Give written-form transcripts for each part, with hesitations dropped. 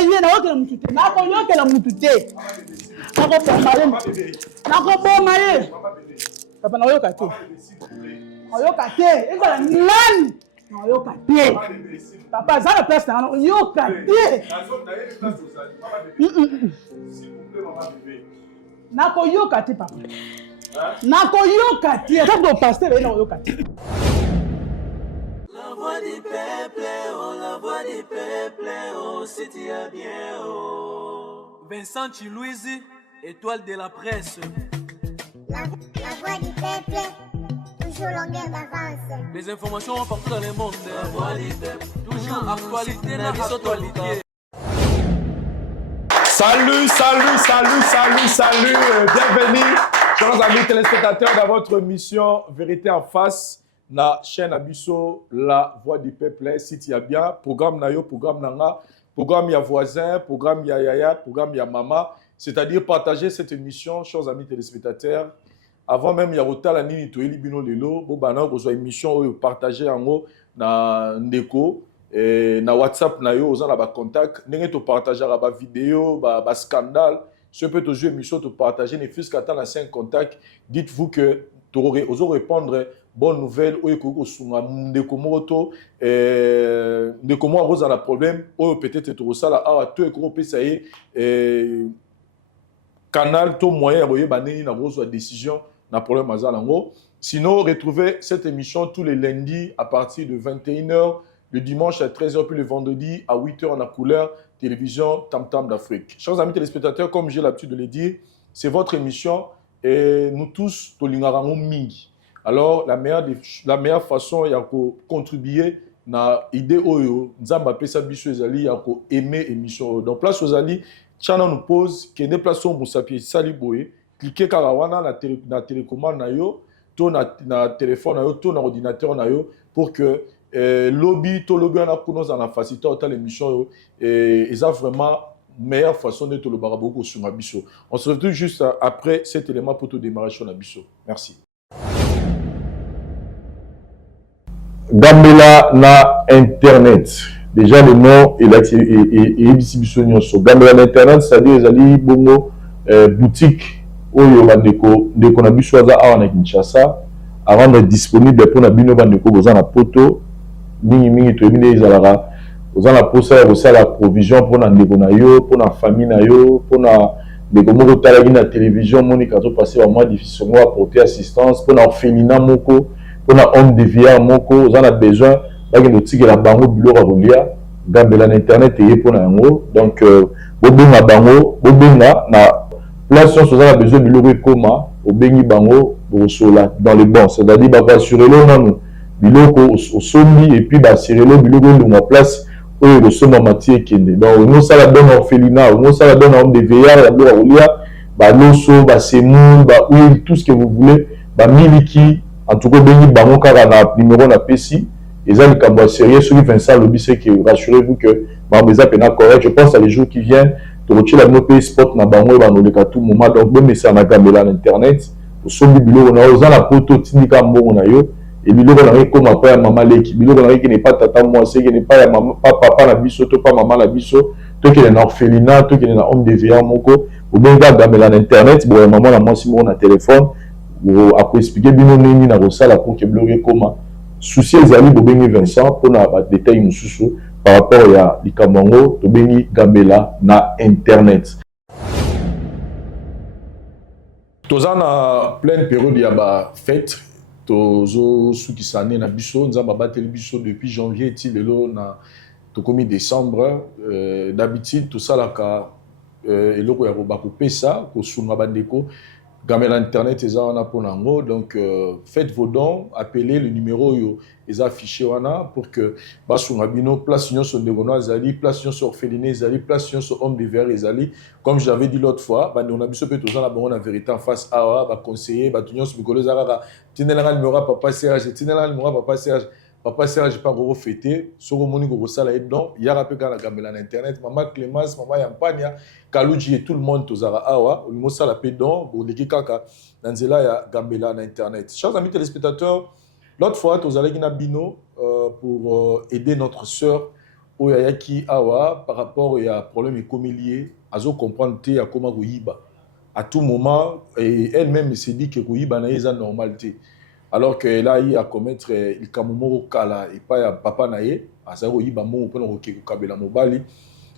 ye na okela mutu te na ko yokela mutu te na ko boma ye papa na yoka te oyoka te ezala nani na oyoka te papa za na place na oyoka te na ko yoka te papa na ko yoka te ça pasteur na oyoka te. La voix du peuple, oh, la voix du peuple, oh, si tu es bien, oh. Vincent Chilouise, étoile de la presse. La voix du peuple, toujours longueur d'avance. Les informations partout dans le monde. La voix du peuple, toujours actualité, actualité. Salut, bienvenue, chers amis téléspectateurs, dans votre émission Vérité en face. La chaîne Abisso, la voix du peuple, si tu as bien, programme Nayo, programme Nanga, programme Ya Voisin, programme Ya Yaya, programme Ya Mama, c'est-à-dire partager cette émission, chers amis téléspectateurs. Avant même, il y a Rota Nini Toeli Bino Lelo, Bobana, vous avez une émission partager en haut, na Ndeko, na WhatsApp, Nayo, vous avez un contact, n'engagez pas partager la vidéo, ba scandale, ce peut jouer une émission, partager, ne fût-ce qu'attendre à 5 contacts, dites-vous que vous aurez répondre. Bonne nouvelle, ndeko moto ndeko mo aroza la problème oyo peut-être to sala awa to ekoko pesa ye canal to moyen boye baneni na rozwa décision na problème azalango. Sinon retrouvez cette émission tous les lundis à partir de 21h, le dimanche à 13h puis le vendredi à 8h en couleur télévision Tam Tam d'Afrique. Chers amis téléspectateurs, comme j'ai l'habitude de le dire, c'est votre émission et nous tous to lingarango mingi. Alors, la meilleure façon de contribuer à l'idée oyo, nzamba pesa biso ezali ya ko aimer émission. Donc place aux ali, chana nous pose que des places au musapi sali boye, cliquez karawana na télécommande na yo, to na téléphone na yo, to na ordinateur na yo pour que lobby na kuno za na faciliter autant l'émission yo et ça vraiment meilleure façon de te le baraboko sur ma biso. On se retrouve juste après cet élément pour tout démarrer sur la biso. Merci. Gambela na Internet. Déjà le nom et l'exhibition sur Gambela na Internet, c'est-à-dire les bongo boutique oyo bandeko ndeko na biso aza awa na Kinshasa avant d'être disponible pour na bino bandeko boza na poto mingi to ebine ezalaka boza na posa ya kosala provision pour na ndeko na yo, pour na famille na yo, pour na ndeko moko talaki na télévision monika to passer un mois difficile pour apporter assistance pour na orphelinat moko. On a homme de vie moko, on a besoin de la bango biloko rolia Gambela na internet et pour nango. Donc bobenga bango, bobenga na place on a besoin de biloko koma, obengi bango bosola dans les bons, c'est-à-dire ba assurer lo nanu biloko au sombi et puis ba assurer lo biloko de place oyo de soma matière kende. Donc on ça la donne orphelinat, on ça la donne homme de vie la biloko rolia, ba loso, ba semoule, ba huile, tout ce que vous voulez, ba miliki. En tout cas, bengi bango kaka na numéro na PC. Et ça, le cambo sérieux, celui Vincent Lobby, c'est que rassurez-vous que bango est correct. Je pense à les jours qui viennent, tu retires la monnaie spot na bango et bango de tout moment. Donc, bon, mais c'est en Gambela internet. Au sommet bilo, on a osé la poto tinika mbongo na yo. Et bilo on a comme après maman leki. Bilo on a qui n'est pas tata moi, c'est qui n'est pas maman, pas papa la biso, toi pas maman la biso. Toi qui est un orphelinat, toi qui est un homme de vie moko. Ou bien Gambela internet, bon maman la moi si mon na téléphone. A expliquer bino nini na rosala pour que bloquer comment souci ezali bobengi Vincent pour na ba détail mususu par rapport ya likamongo to bengi Gambela na internet. Toza na pleine période ya ba fête tozo suki sané na biso nzamba bateli biso depuis janvier ti lelo na to komi décembre d'habitude tout ça la ka eloko ya ba ko pesa ko sunga bandeko Gambela internet est là pour nango, donc faites vos dons, appelez le numéro yo est affiché wana pour que basunga bino place union sur degono zali, place union sur orphelinat zali, place union sur homme de verre zali. Comme j'avais dit l'autre fois, on a biso pe tous la bonne vérité en face awa, ba conseiller, ba union sur bigolo zara, tinela numéro papa Serge, tinela numéro papa Serge. Papa Serge pas gros fêté, sur le monique au sala et non, il y a rappelé quand la Gambela na internet, maman Clémence, maman Yampania, Kaluji et tout le monde aux Zara Awa, le mot sala pédon, pour les kaka, dans zela ya Gambela na internet. Chers amis téléspectateurs, l'autre fois, aux allés na bino pour aider notre sœur oyayaki awa par rapport à problème économique azo comprendre te ya comment koyiba à tout moment et elle-même se dit que koyiba na eza normalité alors que là il a commettre il kamomo kala et pas ya papa na ye asa koyiba mo pona ko kabela mobali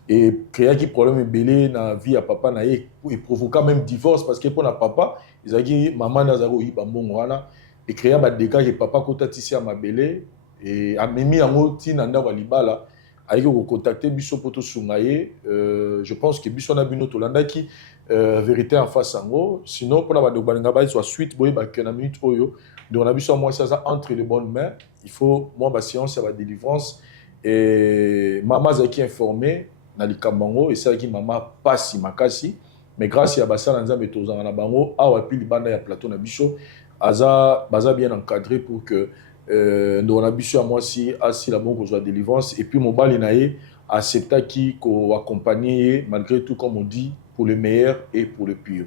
et créer qui problème belé na vie à papa na ye et provoquer même divorce parce que pour na papa ils a dit maman na za koyiba mbongo wana et créer ba dégâts que papa kota tisi à mabele et a mimi yango tina nda wa libala aiki ko contacter biso poto sungaye je pense que biso na bino to landa ki vérité en face ango sinon pour na ba dobalinga ba soit suite boy ba que na minute oyo donc on a biso moi ça entre les bonnes mains il faut moi ba séance ça va délivrance et maman zaki informé na likambango et ça qui maman passe makasi mais grâce à basa nzambe tozanga na bango awa pi libanda ya plateau na biso aza baza bien encadré pour que nous on a biso à moi si la bonne soit délivrance et puis mon bali naé accepta qui ko accompagner malgré tout comme on dit pour le meilleur et pour le pire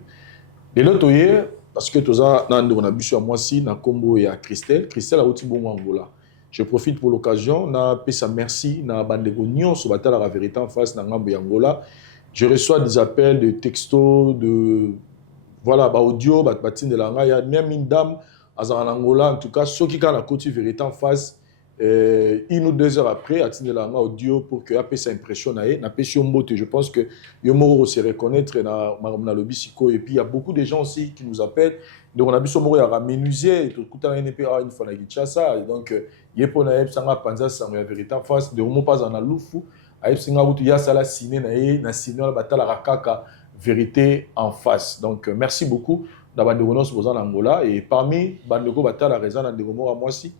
de l'autre hier parce que toza na on a biso à moi si na combo ya Christelle a oti bon Angola je profite pour l'occasion na pesa merci na bandeko nyonso batala la vérité en face na ngambo ya Angola je reçois des appels de textos de voilà ba audio batine de la nga ya même une dame en Angola, en tout cas, ceux qui ont la côté vérité en face, 1 ou 2 heures après, à titre de audio pour que AP ça impressionne, na je pense que Yomoro se reconnaître dans le Bissiko et puis il y a beaucoup de gens aussi qui nous appellent. Donc on a vu Yomoro à ramenuser, tout le temps une fois na ça donc Yepona Ep Sanga Panza ça la vérité en face, de moment pas en aloufu, Ep Singa Wutu ya sala ciné na ciné la batala rakaka vérité en face. Donc merci beaucoup. En Angola et parmi Bandeko Batala Raison à moi aussi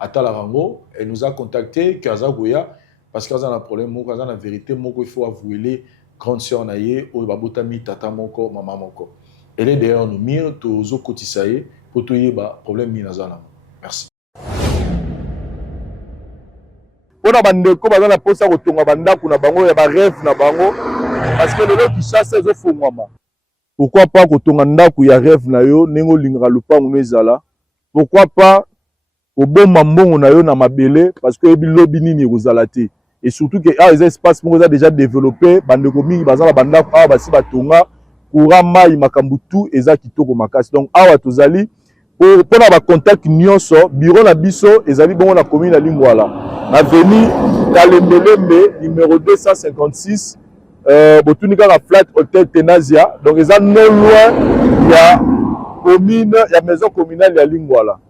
elle nous a contacté Kazagoya parce qu'elle a un problème elle a la vérité il faut avouer les grande sœur naie ou babotami tata moko maman moko elle est derrière nous mire tozo kotisaye pour tout yeba problème ni nazana merci ona bandeko bazana posa kotonga bandaku na bango ya ba rêve na bango parce que lelo qui chasse ezo fungwama. Pourquoi pas kotonga ndaku ya rêve na yo nengo lingaka lupango nezala. Pourquoi pas koboma mbongo na yo na mabele parce que ebilobi nini ekozala te. Et surtout que les espaces moko déjà développé bandeko mingi bazala bandaku awa basi batonga courant mai makambu tout eza kitoko makasi. Donc awa tozali pour na ba contact nyonso bureau na biso ezali bongo na commune ya Lingwala. Na veni Kalembelembe numéro 256 botunika la flat hotel Tenazia donc ils sont non loin il y a commune il y a maison communale ya Lingwala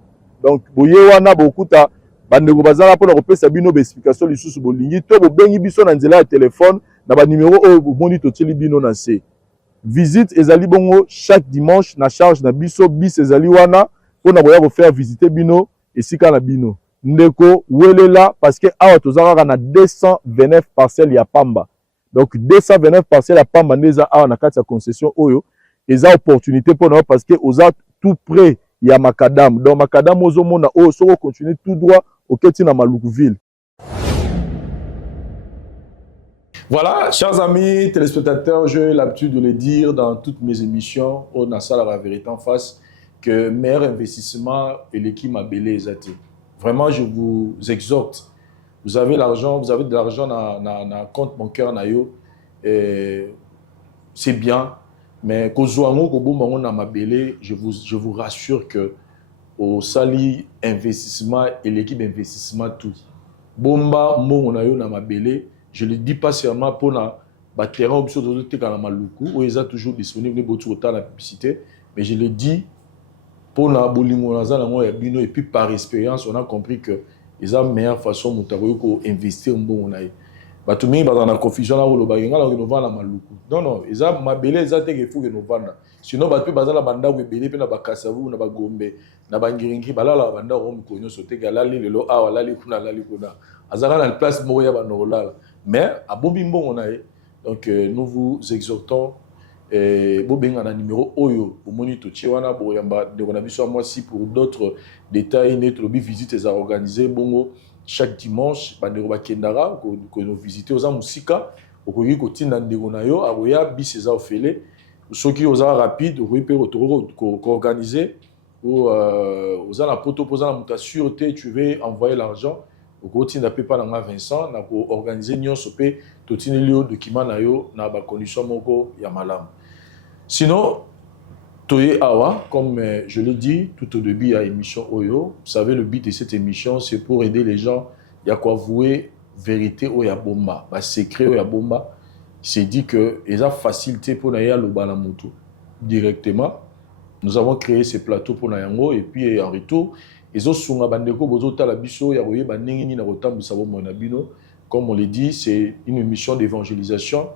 donc boye wana bokuta bandeko bazala pour repesa bino explication lisusu bolingi to bobengi biso na nzela ya téléphone na ba numéro o bomoni toteli bino na se visite ezali bongo chaque dimanche na charge na biso bis ezali wana pour na boya ko faire visiter bino esika na bino ndeko welela parce que awa tozaka na 229 parcelles ya pamba. Donc 229 parcelles à Pamba neza awa na kati ya concession oyo eza opportunité pour nous parce que oza tout près ya Makadam. Donc Makadam ozo mona oyo soko continuer tout droit au keti na Maluku-ville. Voilà, chers amis téléspectateurs, j'ai l'habitude de le dire dans toutes mes émissions, on a ça la vérité en face que meilleur investissement et l'équipe m'a belé ezati. Vraiment je vous exhorte. Vous avez l'argent, vous avez de l'argent dans compte bancaire na yo, c'est bien, mais je vous rassure que au sali investissement et l'équipe investissement tout. Bomba mon na yo na mabele, je le dis pas seulement pour na ba terrain option de te kana maluku où ils sont toujours disponibles pour tout la publicité, mais je le dis pour na bolingo na za na mo ya bino et puis par expérience on a compris que ils ont meilleure façon de investir un bon naï. Batu mingi dans la confusion là où le bagenga là on va la maluku. Non, ils ont ma belé ils ont te faut que nous vendre. Sinon batu bazala banda we belé pe na bakasavu na bagombe na bangiringi balala banda ro mkonyo sote galali lelo awa lali kuna lali kuna. Azara na place moko ya banola. Mais à bobi mbongo naï. Donc nous vous exhortons Bobenga na numéro Oyo, pour monito Tchiwana, Boyamba, de Ronabiso, moi aussi pour d'autres détails, notre visite est organisée, bongo, chaque dimanche, Banderoba Kendara, que nous visitons aux Amusika, au Kogi Kotina Ndegonayo, Aroya, Biseza Ofele, ceux qui osent rapide, au Ruipé, au organisé, ou aux la poto posant la sûreté, tu veux envoyer l'argent, okotinda pe pa na Vincent na ko organiser nyonso pe totineli yo document na yo na ba condition moko ya malamu. Sinon Toye Awa, comme je l'ai dit tout au début à l'émission Oyo, vous savez, le but de cette émission, c'est pour aider les gens à quoi avouer vérité Oya Bomba, secret Oya Bomba. C'est dit que il y a facilité pour Naya Lobalamutu directement. Nous avons créé ces plateaux pour Nayango et puis en retour, ils ont sunga bandeko bozo talabiso ya roye banengi na rotambu sabo monabino. Comme on l'a dit, c'est une émission d'évangélisation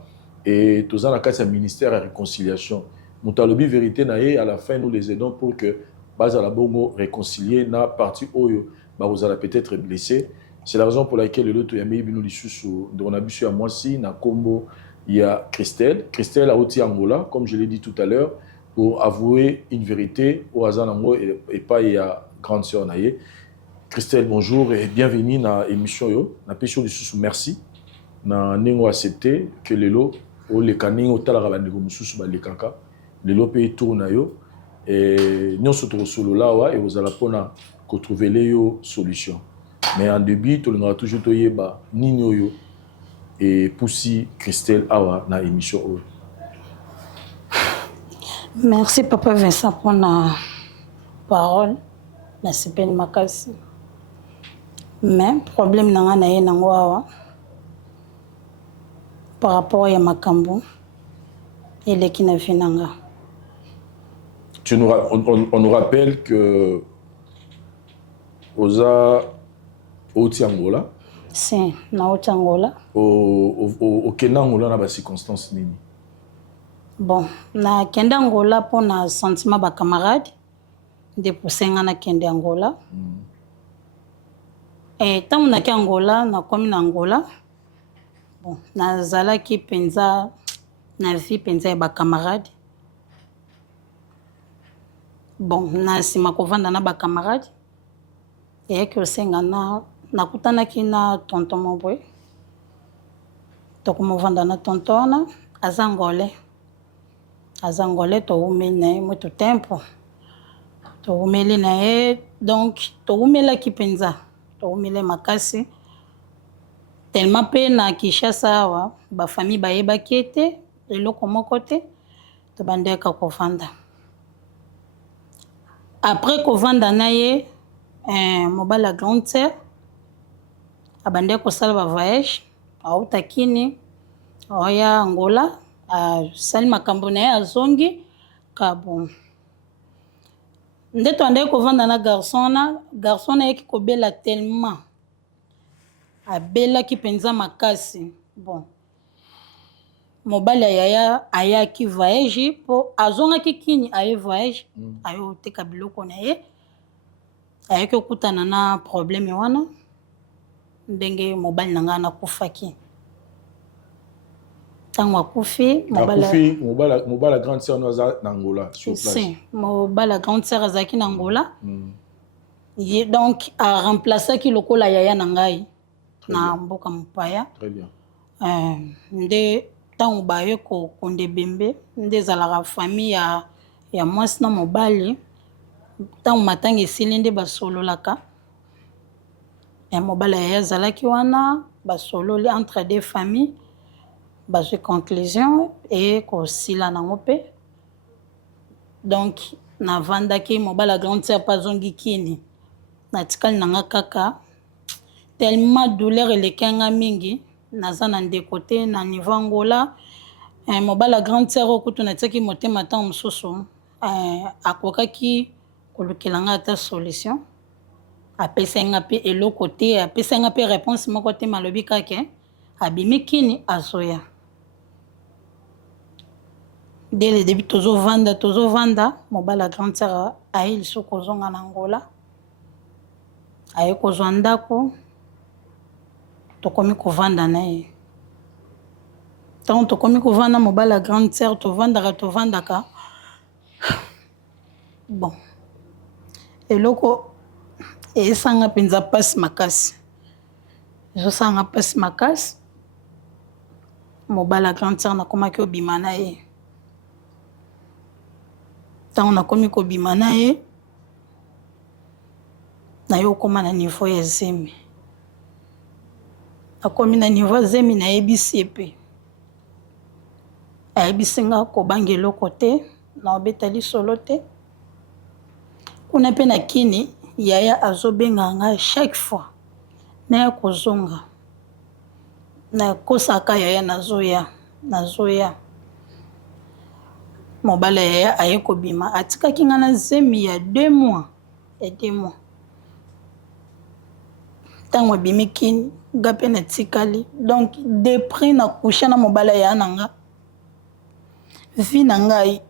et tous en la cas c'est un ministère à réconciliation. Moutalobi vérité naé à la fin nous les aidons pour que base à la bongo réconcilier na partie oyo bah vous allez peut-être blessé. C'est la raison pour laquelle le loto yamei bino lisusu on a bisu à moi si na Kombo il y a Christelle a oti Angola comme je l'ai dit tout à l'heure pour avouer une vérité au hasard nango et pas il y a grande sœur naé. Christelle bonjour et bienvenue na émission yo na pécho lisusu merci na ningo accepté que lelo o le kaningo tala bandeko mususu ba le kaka les lopés tournent et nous sommes solo là et vous allez pouvoir trouver les solutions. Mais en début, tout le monde a toujours toyé ba Nino yo et Poussi Christelle Awa na émission. Merci Papa Vincent pour la parole. Merci Ben Makasi. Mais problème nanga na ye nango awa par rapport à Makambo et les Kinafinanga. On nous rappelle que Oza Oti Angola. Si, na Oti Angola. Au Kenya Angola na ba circonstances nini. Bon, na Kenya Angola pour na sentiment ba camarade de poussenga na Kenya Angola. Et tant na Angola na comme na Angola. Bon, na zala ki penza na vie penza ba camarade. Bon, na sima kovanda na ba camarade. Et que senga na kutana ki na tonton mobwe. To ko vanda na tontona azangole. Azangole to umene muito tempo. To umele na e donc to umela ki penza. To umele makasi. Tellement pe na Kinshasa wa ba famille ba yeba kiete eloko moko te to bandeka ko vanda. Après qu'on vende naie mobile la grande sœur abandé ko salva voyage au takini oya Angola a sali makambo na azongi kabon ndeto ande ko venda na garçon na yeki ko bela tellement abela ki penza makasi bon mobile yaya aya ki voyage po azonga ki kini aye voyage ayo te kabiloko na ye aye ko kutana na problème wana ndenge mobile nanga na kufaki tango akufi mobile grande sœur na Angola sur place si mobile grande sœur azaki na Angola donc a remplacer ki lokola yaya nangai na mboka mupaya très bien nde tango baye ko konde bembe nde zalaka famille ya mwasi na mobali tango matanga esili nde basololaka mobali ya zalaki wana basololi entre deux familles bazwi conclusion et kosila nango pe donc navandaki mobali ya grande sœur pazongi kini natikali nanga kaka tellement douleur elekanga mingi naza na ndeko te na niveau Angola mobali ya grande sœur okutu natiaki motema ntango mosusu akokaki kolukelanga ata solution apesenga pe eloko te apesenga pe réponse moko te malobi kaka abimi kini azoya dès le début tozovanda mobali ya grande sœur aye lisusu kozonga na Angola aye kozwa ndako tokomi kovanda na ye ntango tokomi kovanda mobali ya grande sœur tovandaka bon eloko esanga mpenza mpasi makasi ezosanga mpasi makasi mobali ya grande sœur nakomaki obima na ye ntango nakomi kobima na ye naye okóma na niveau ya zemi akomi na niveau zemi nayebisi ye mpe ayebisi nga kobanga eloko te na obeta lisolo te kuna mpe na kini yaya azobenga nga chaque fois naya kozonga nakosaka yaya nazoya mobala yaya aye kobima atikaki nga na zemi ya 2 mois ntango abimi kini nga mpe natikali donc depuis nakusha na mobala yaya na nga vi na ngai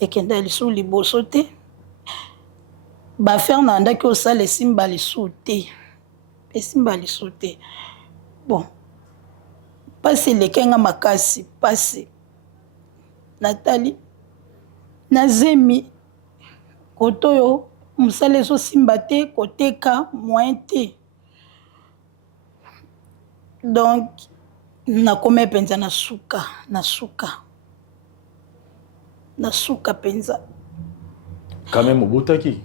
ekenda lisusu liboso te bafere na ndaki osala esimba lisusu te bon pasi elekenga makasi pasi natali nazemi koto oyo mosala ezosimba te koteka moyen te donc nakoma mpenza nasuka mpenza quand même obotaki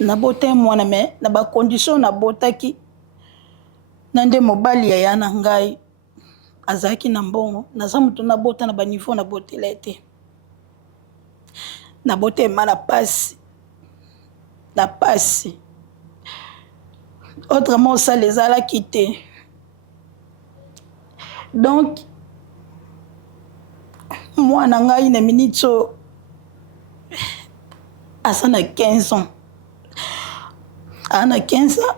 nabota mwana me na bacondition nabotaki na nde mobali yaya na ngai azalaki na mbongo naza moto nabota na baniveau nabotela te nabotema na pasi autrement osala ezalaki te donc mwana ngai na minute oyo aza na 15 ans ana 15 ans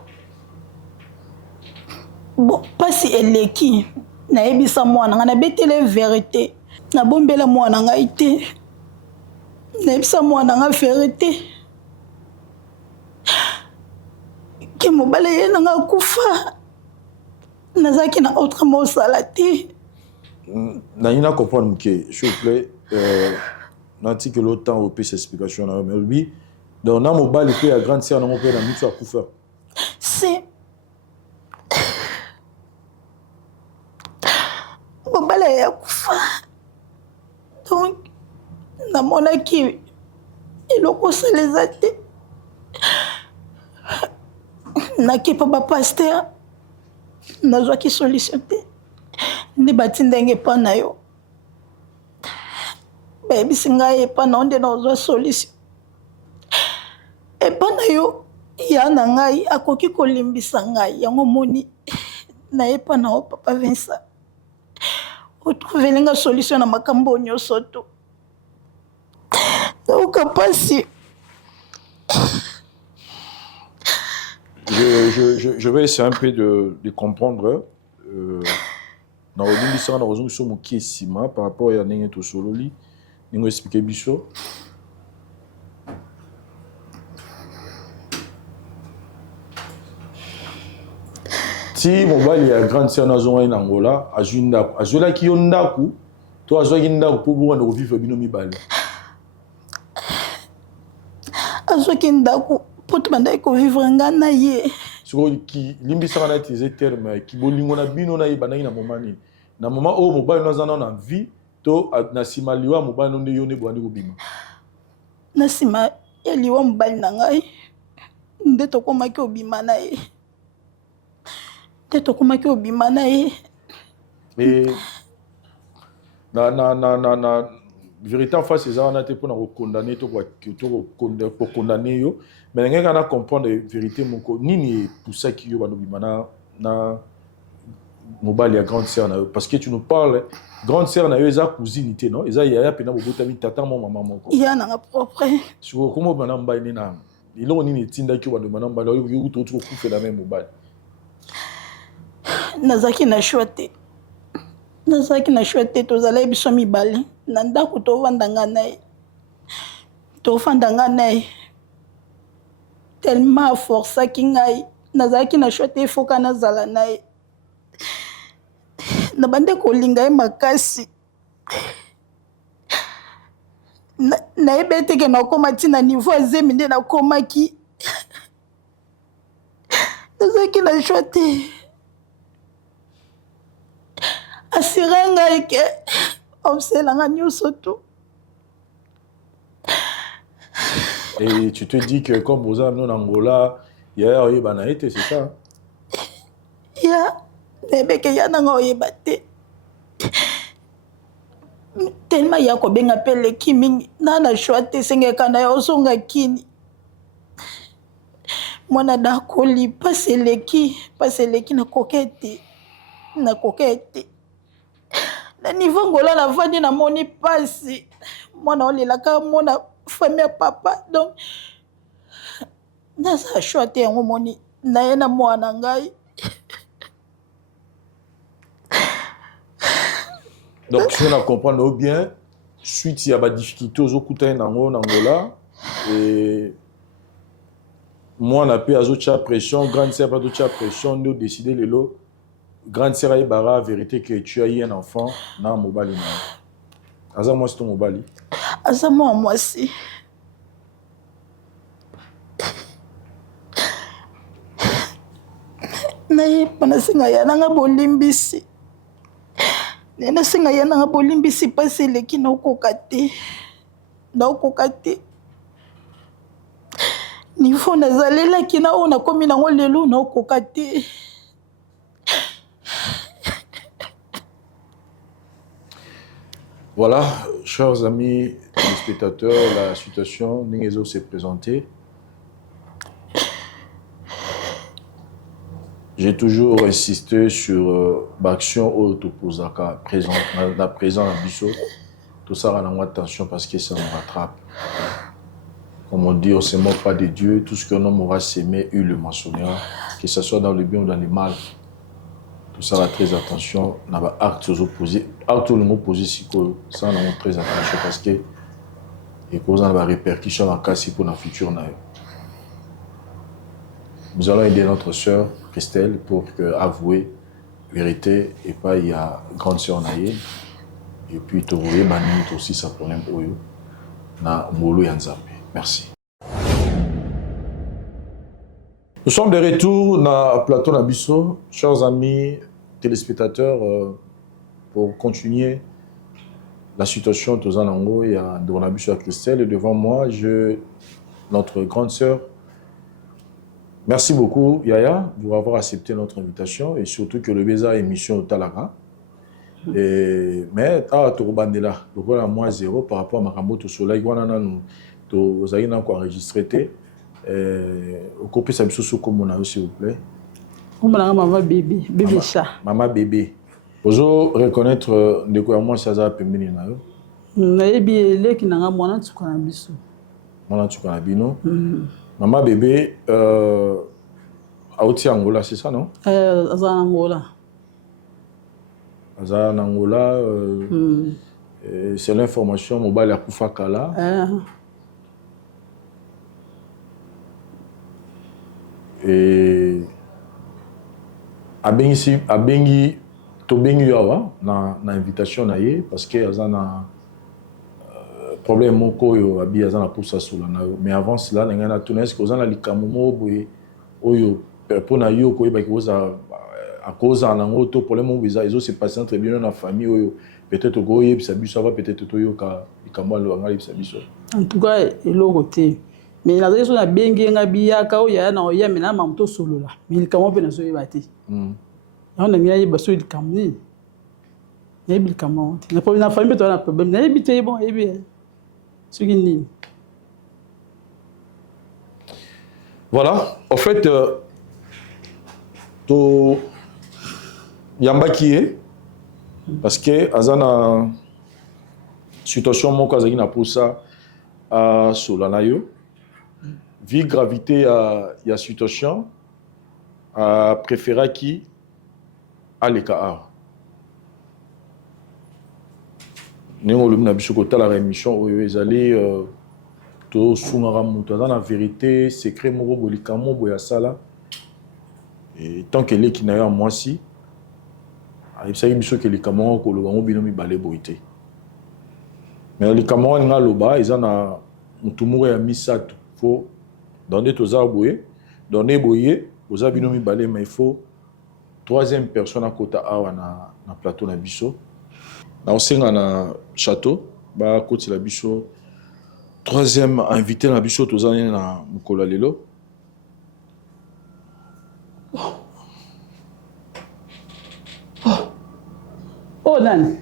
bon pasi eleki nayebisa mwana ngai nabetele vérité nabombela mwana ngai te nayebisa mwana ngai vérité ke mobala ye na ngai akufa nazalaki na autrement osala te Naina comprendre que s'il vous plaît nanti que l'autant au plus explication mais lui donc na mobile peut à grande sœur na mon père na mitu akufa c'est mobala ya kufa donc namonaki eloko osaleza te nakepa bapaster nazwaki solution te nde batindenge epa na yo bayebisi ngai epa na yo nde nazwa solution epa na yo ya na ngai akoki kolimbisa ngai yango moni na epa na yo papa Vincent otrouvelinga solution na makambo nyonso to nauka pasi. Je vais essayer un peu de comprendre. Dans le ministère, on a raison que c'est par rapport à Nengue Tosololi. Nous expliquer biso. Si mon bal il y a grande sœur nazo en Angola, azula ki yondaku, to azwa kindaku pour pouvoir nous vivre binomi bal. Azwa kindaku pour te demander ko vivre ngana ye. Sur qui limbisa na utiliser terme qui bolingo na bino na ibana na momani. Na moment o mobile nazo na vie to na simaliwa mobile no yone bwandi ko bima. Na sima eliwa mobile na ngai nde to komaki obima na ye. Peut-être comment que obima na ye. Et na vérité en face ça on a été pour condamner to pour condamner yo mais ngeka na comprendre vérité moko nini pour ça qui yo banobima na mobile ya grande sœur na parce que tu nous parles grande sœur na yo eza cousine té non eza yaya pena bobota mi tata mo maman moko ya na propre sur comment bana mbaye ni na ilo nini tinda ki banobima mbaye yo to kufe la même mobile nazaki na choite tozala biso mibale na ndako tovandanga naye tellement aforçaki ngai nazalaki na choite efoka nazala naye na bande kolinga ye makasi nayebi teke nakoma ntina niveau azemi nde nakomaki nazalaki na choite assuré ngai ke oselanga nyonso tout. Et tu te dis que comme vous avez en Angola, hier il y a été, c'est ça? nayebeke ya nanga oyeba te tellement ya kobenga mpe leki mingi na na shwa te esengeka na yo ozonga kini mwana dakoli pasi eleki nakoke ete na niveau ngola navandi namoni pasi mwana olelaka mona famille ya papa donc naza shwa te yango moni naye na mwana ngai. Donc si on comprend bien suite il y a des difficultés aux okuta nango nangola et moi on a pu azocha pression grande sœur pas d'autre pression nous décider le lot grande sœur Ibara vérité que tu as eu un enfant na mobali na aza moi c'est ton mobali aza moi si naye panasinga ya nanga bolimbisi nena singa ya nanga bolimbisi pasi eleki naokoka te niveau nazalelaki na oyo nakomi nango lelo naokoka te. Voilà, chers amis téléspectateurs, la situation Ningezo s'est présentée. J'ai toujours insisté sur l'action autoposaka présent, la présence à Bissot. Tout ça rend attention parce que ça nous rattrape. Comme on dit, on ne se moque pas de Dieu. Tout ce qu'un homme aura s'aimer, il le mentionnera. Que ce soit dans le bien ou dans le mal. Tout ça va très attention. On a actes opposés. Actes opposés, ça on a très attention parce que et cause on a des répercussions en cas pour la future. Nous allons aider notre sœur Christelle pour avouer la vérité et pas il y a grande sœur Naye et puis tu vois Manu aussi ça problème oyo na molo yanzambe. Merci. Nous sommes de retour dans Plateau Nabisso, chers amis téléspectateurs, pour continuer la situation de Zanango et de Nabisso à Christelle. Et devant moi, notre grande sœur. Merci beaucoup, Yaya, pour avoir accepté notre invitation et surtout que le Béza émission au Talaga. Mais, Tourubandela, le voilà moins zéro par rapport à Makambo au soleil, nous avons encore enregistré. Au copie ça me sous comme on a s'il vous plaît. Maman bébé, bébé chat. Maman bébé. Vous reconnaître de quoi moi ça a permis na yo. Na yebi le ki nanga mwana tukana biso. Mwana tukana bino. Maman bébé a oti Angola, c'est ça non? Aza Angola. Aza Angola c'est l'information mobile à Kufakala. Et abengi tobengi yawa na invitation na ye parce que azana problème moko yo abi azana pour ça solo na mais avant cela ngana tunes ko azana likamumo boye oyo pour na yo ko ba koza à cause en ango to problème mo biza ezo se passer entre bien na famille oyo peut-être go yebisa biso va peut-être to yo ka likambo lo ngala yebisa biso en tout cas eloko te. Mais la raison est bien qu'il y a bien qu'il y a un oya mais là mamto solo là mais il comment peut nous y battre on a mis à y basso il camni et il comment n'a pas une famille toi n'a problème n'a habité bon et bien ce qui dit voilà en fait to yamba qui est parce que azana situation mon cas na pour ça à solanayo vu gravité à la situation, à préférer qui à l'écart. Nous avons eu la rémission où ils allaient tout dans la vérité, secret moro bolikamo boya sala. Et tant que les qui n'a eu moi si, il s'agit de que les camons que le bango binomi balé boité. Mais les camons n'a loba ils en a mutumure ya misato faut donner aux arboués, donner boyer, aux abinomi balé, mais il faut troisième personne à côté na plateau na biso. Na osenga na château, ba côté la biso. Troisième invité na biso aux années na mukola lelo. Oh nani?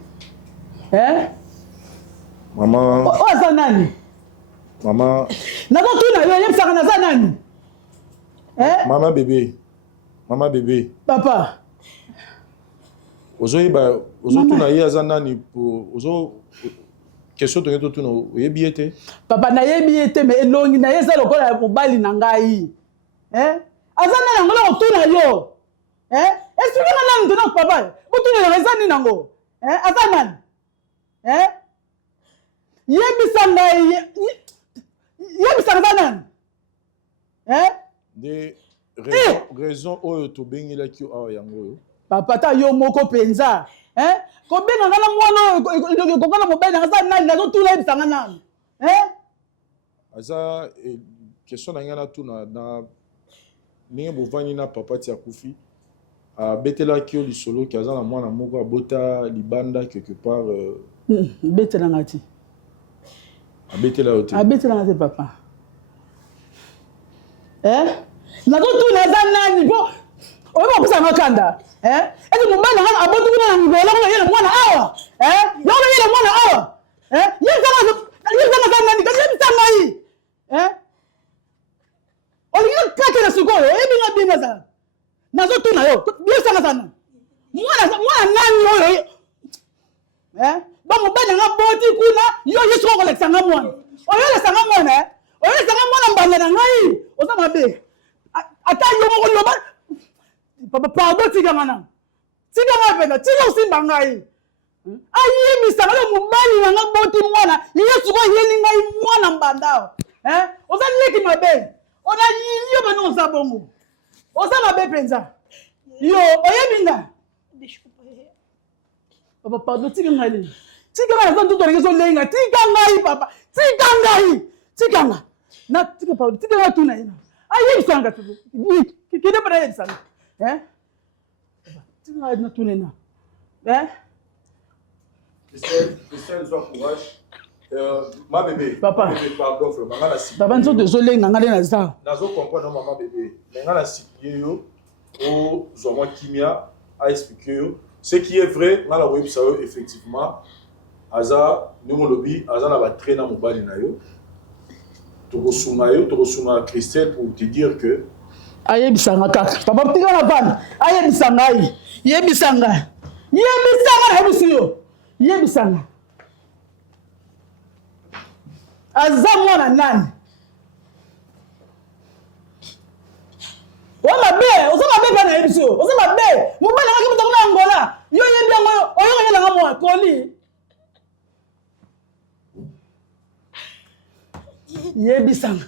Maman. Oh aza nani? Maman. Nako tuna yo yebisaka na za nani? Maman bébé. Maman bébé. Papa. Ozoyiba tuna ye aza nani pour question to tuna oyebi ete. Papa na yebi ete mais elongi na yeza lokola mobali na ngai. Aza nani ngolo tuna yo? Est-ce que nani tuna papa? Botuna na aza nini nango? Aza nani? Yebisa ngai yebisa nani? De raison oyo to bengela ki awa yango yo. Papa ta yo moko penza. Ko benga ngala mwana ko kala mobali na aza nani nazo tuna yebisa nani? Aza question na ngana tuna na ninge bovani na papa ti akufi. Betela ki o lisolo ki aza na mwana moko abota libanda quelque part betela ngati. Abetela ote. Abetela ngati papa. Nazo tuna aza nani po? Oyo ba kusa makanda. Eti mobali ngana abotu kuna ngolo kuna yele mwana awa. Yolo yele mwana awa. Yezanga nani kasi yebisa ngai. Olinga kake na sikoyo, ebinga binga sana. Nazo tuna yo, yebisa sana. Mwana nani oyo? Ba mobali nga boti kuna yo yesu ko kolekisa nga mwana. Oyo le sanga mwana, oyo le sanga mwana mbanga na ngai. Oza mabe. Ata yo moko loba. Papa pardon tika mana. Tika mapenda, tika usimba ngai. Ayebisa nga mobali nga boti mwana, yesu ko yeli ngai mwana mbandao. Oza leki mabe. Ona yo bana oza bongo. Oza mabe penza. Yo oyebinga. Papa pardon tika ngai. Tika ngai zo tuto rezo lenga. Tika ngai papa. Tika ngai. Tika nga. Na tika pardon tika nga tuna ina. Ayebisa nga tuto. Kide para yebisa. Tika ngai na tuna ina. Christelle, sois courage. Ma bébé. Papa. Bébé, pardon, frère. Papa, nous sommes désolés, nous avons ça. Nous comprendre maman bébé. Mais on a cité au Zoma Kimia a expliqué ce qui est vrai. On a vu ça effectivement. Aza, nous mon lobby, Aza n'a pas traîné dans mon bal na yo. Tokosuma Christelle pour te dire que. Aye bisanga kaka. Papa tika na pan. Aye bisanga yi. Ye bisanga. Ye bisanga na bisiyo. Ye bisanga. Aza mwana nani? Oza mabe pa na ebiso. Oza mabe. Mobali nga kimuta kuna Angola. Yo yebi yango oyo yela nga mwa koli. Yebisanga.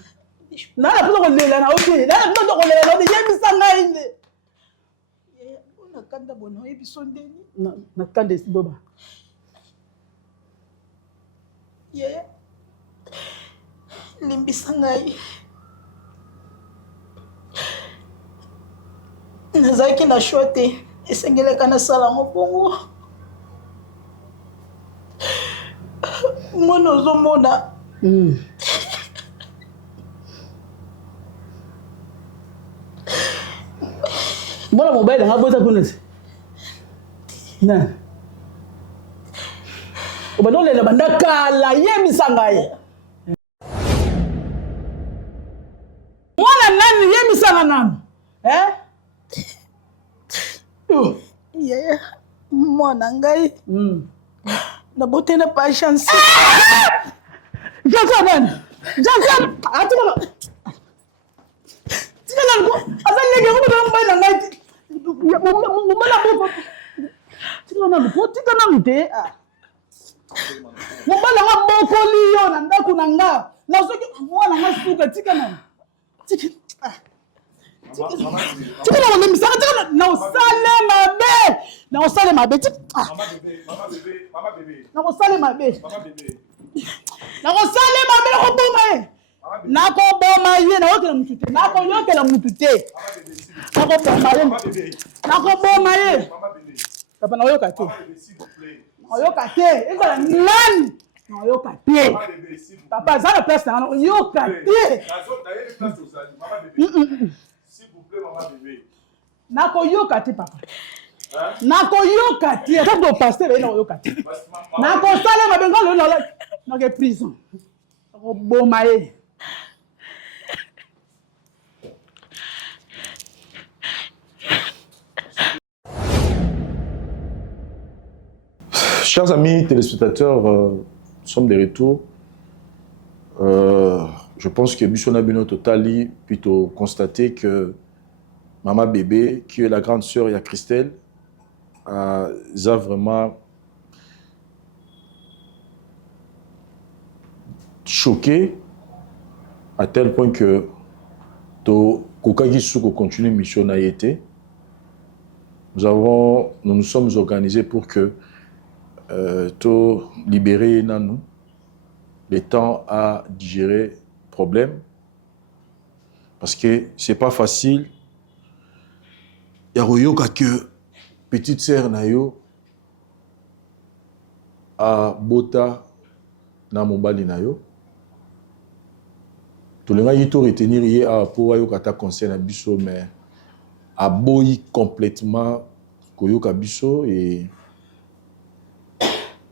Nala puzo kolela na oke. Nala puzo kolela na yebisanga ine. Ona kanda bono ebiso ndeni. Na kanda isiboba. Limbisa ngai nazalaki na shwa te esengelaka nasala mobongo mwana ozomona mwana mobali nanga bota kuna se na obandolela bandakala yebisa ngai nani yebisanga nani yaya mwana ngai nabote na patience Jansan nani Jansan atuma tika nani ko azalege ko mba na ngai mumala bo tika nani ko tika nani te mumala nga boko liyo na ndako na nga na soki mwana nga suka tika nani tika tika na wame misaka tika na usale mabe na usale mabe tika Mama bébé na usale mabe na usale mabe na koboma ye na koboma ye na yokela mutu te na koyokela mutu te na koboma ye na koboma ye papa na oyoka te oyoka te ezala nani na oyoka te papa za na place na oyoka te S'il vous plaît, maman bébé. Na koyoka te papa. nakoyoka te kaka pasteur eye nakoyoka te nakosala mabenga lelo nake prison nakoboma ye. Chers amis téléspectateurs, nous sommes de retour. Je pense que Bissona Bino Totali plutôt constaté que Maman Bébé, qui est la grande sœur, il y a Christelle, a vraiment choqué à tel point que Kokagi Souko continue mission à été. Nous nous sommes organisés pour que libérer Nanou le temps à digérer problème parce que c'est pas facile. Il y a que petite sœur nayo a bota na mobali nayo. Tout le monde y retenir hier à pour ayo kata conseil na biso mais a boyi complètement koyoka biso et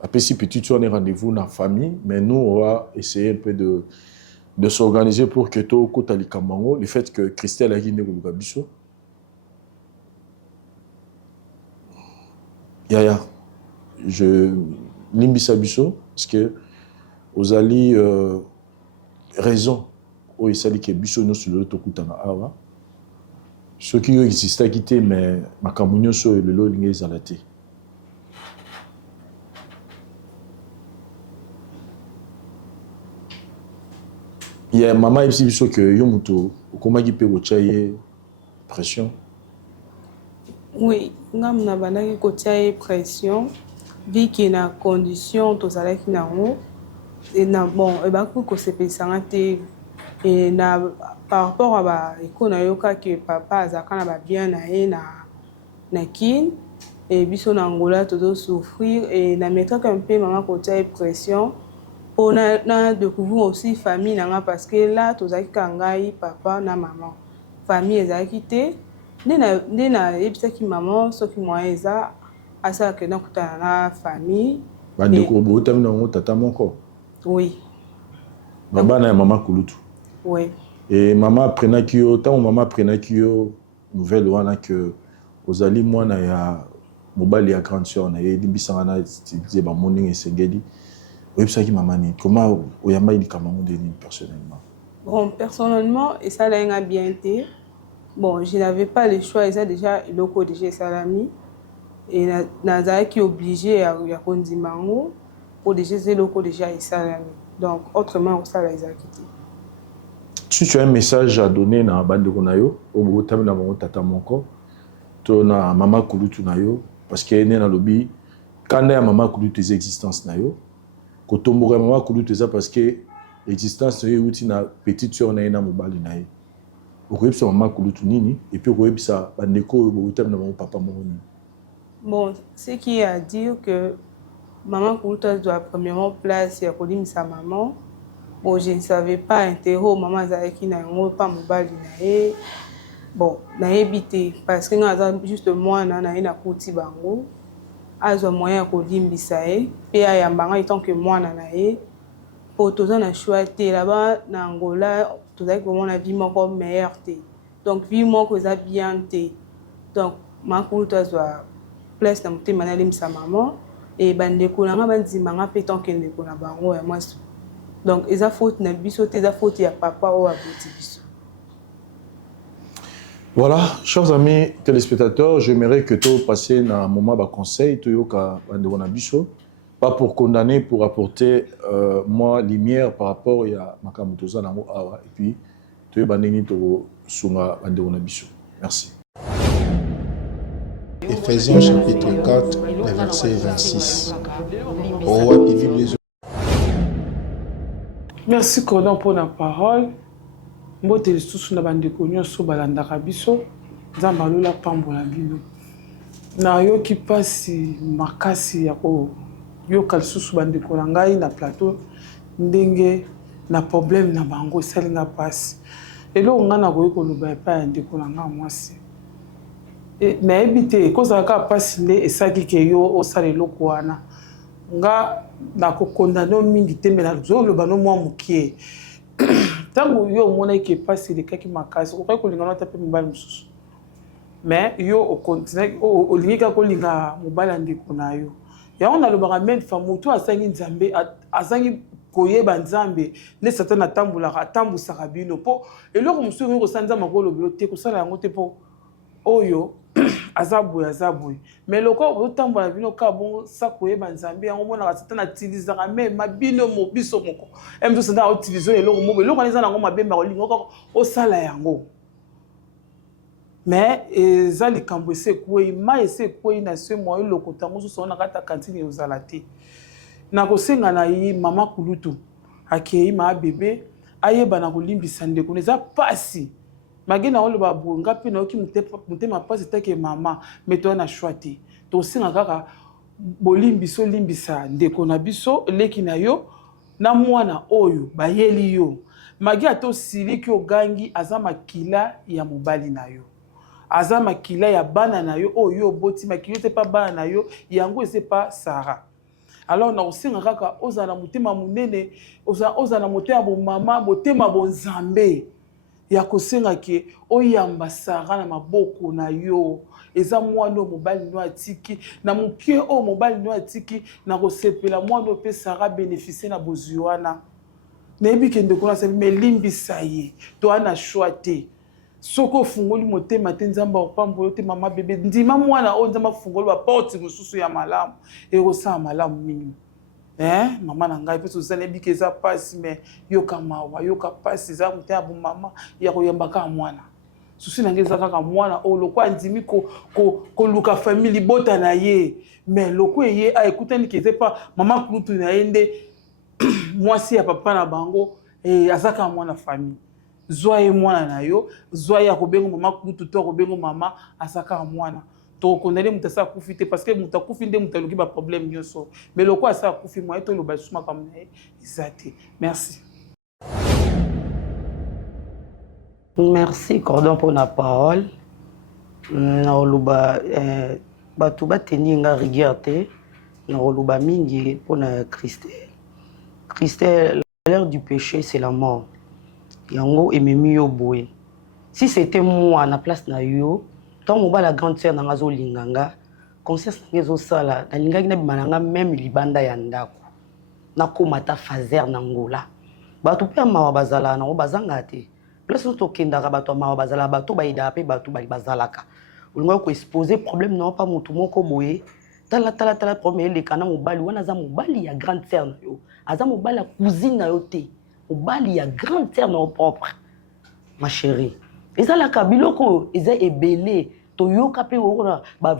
après si petite soeur on est rendez-vous dans la famille mais nous on va essayer un peu de s'organiser pour que to kotali kamango le fait que Christelle a gagné koyoka biso. Yaya, je limbisa biso parce que aux alliés raison au isali que biso no sur le tokutana awa ceux qui existent quitté mais makamunyo so le lo lingé zalate. Il y a maman ici biso que yo muto comment qui peut gochaye pression. Oui, ngam na banaki kotia pression vu que na condition to zalaki na ngo et na bon e ba ko se pesanga te et na par rapport à ba ikona yoka que papa azaka na ba bien na e na kin et biso na ngola to souffrir et na mettre un peu maman kotia pression pour na découvrir aussi famille na parce que là to zalaki kangai papa na maman famille ezalaki te. Nena ebisaki maman soki moi eza asa que na kutana na famille bande ko botam na ngo tata moko. Oui. Baba na maman kulutu. Oui. Et maman prena kio tant maman prena kio nouvelle wana que ozali mwana ya mobali ya grande sœur na ye libisanga na disait ba morning et sengeli. Ebisaki maman ni comment oyamba ili kamango de ni personnellement. Bon personnellement et ça l'a bien été. Bon, je n'avais pas le choix, ils ont déjà loko déjà salami et nazaki qui obligé à kondimango pour déjà ces loko déjà salami. Donc autrement ça les a quitté. Si tu as un message à donner na bande konayo au botam na mon tata moko to na mama kulutu nayo parce que né na lobby quand ya mama kulutu tes existences nayo ko tombora mama kulutu ça parce que existence nayo uti na petite sœur na mobali nayo. Et puis bon, ce qui est à dire que maman Koulouta doit premièrement place à sa maman. Bon, je ne savais pas interro maman Zaki n'a pas mobile nae. Bon, nae bité parce que nous juste moi na na kouti bango. Azo moyen ko limbisae, pe ya mbanga étant que moi na nae. Pour tous on a choisi là-bas na Angola. Tout ça, comment la vie mon meilleure té. Donc vie mon que ça bien té. Donc ma couleur doit place dans mon manalim sa maman et bande ko na bandi manga pétant que ne ko na bango et moi. Donc eza faute na biso té eza faute ya papa ou aboti biso. Voilà, chers amis téléspectateurs, j'aimerais que tu passes un moment de conseil tu yoka bande na biso. Pas pour condamner, pour apporter moi lumière par rapport à Makamutoza Nango Awa et puis tu es bandini to sunga bandona biso. Merci. Éphésiens chapitre 4, le verset 26. Merci Cordon pour la parole. Mbote lisusu na bandeko nyonso balandaka biso nzambe alola pambola bino na yoki pasi makasi ya ko yoka lisusu bandeko na ngai na plateau ndenge na problème na bango esalinga pasi eloko ngai nakoki koloba epai ya ndeko na ngai mwasi nayebi te ekozalaka mpasi nde esaki ke yo osala eloko wana nga nakokondane mingi te me nazoloba no mwa mokie ntango yo omonaki mpasi elekaki makasi okoki kolingana ata mpe mobali mosusu mais yo okontinue olingi kaka kolinga mobali ya ndeko na yo yango nalobaka mene fa motu azangi nzambe azangi koyeba nzambe nde satan atambusaka bino mpo eloko mosusu okoki kosala nzambe akolobelo te kosala yango te mpo oyo aza boye mais loko otambola bino ka bongo sa koyeba nzambe yango monaka satan atilizaka mema bino biso moko mosusu satan autilize eloko moko eloko wana eza nango mabemba kolinga kaka osala yango mais eza likambo ese ekwei mai ese ekwei na se mwa elokota yango mosusu na kati ya kantine ezala te nakosenga na ye mama kulutu akei maa bebe ayeba na kolimbisa ndeko eza pasi magena oloba bonga pe na oki mutema pasi take mama meto na choix te to singa kaka bolimbiso limbisa ndeko na biso leki na yo na mwana oyo bayeli yo magi ato siliki ogangi aza makila ya mobali na yo aza makila ya bana na yo oyo boti makila te pa bana na yo yango ese pa Sarah. Alors na osinga kaka ozala mutema munene ozala motema bo mama motema bo nzambe ya kosenga ke oyamba Sarah na maboko na yo eza mwana mobali no atiki na mukie o mobali no atiki na kosepela mwana pe Sarah bénéficier na bozuana nebi kende kona se melimbisa ye to ana choite soko fungoli motema te nzamba opambola te mama bebe ndima mwana o nzamba fungoli ba porte mususu ya malamu ekosa malamu mingi mama na ngai pe tozala biki eza pasi mais yoka mawa yoka pasi za mutya bu mama ya koyamba ka mwana susi na ngeza kaka mwana o lokwa ndimi ko luka family bota na ye mais lokwa ye a ekutani ke pas mama kutu na yende mwasi ya papa na bango azaka mwana famille zoye mwana na yo zoye ya kobengo mama kutu to kobengo mama azaka mwana to kondane mutasa kufite parce que mutakufi nde mutaluki ba problème nyonso mais lokwa asa kufi moi to lo basuma comme na izate. Merci. Merci Cordon pour la parole. Na oluba batu bateni nga rigueur na oluba mingi pour na Christelle. Christelle, l'heure du péché c'est la mort. Yango ememi yo boye. Si c'était moi à la place na yo, tant mo ba la grande sœur na ngazo linganga, conscience na ngezo sala, na lingaki na bimananga même libanda ya ndako. Na komata fazer na ngola. Batu pe mawa bazala na bazanga te. Place to kendaka batu mawa bazala batu ba ida pe batu ba bazalaka. Ulinga ko exposer problème na pa mutu moko boye. Tala premier le kana mobali wana za mobali ya grande sœur na yo. Aza mobali ya cousine na yo te. Mobali ya grande sœur na propre. Ma chérie. Ezalaka biloko eza ebele to yoka pe wona ba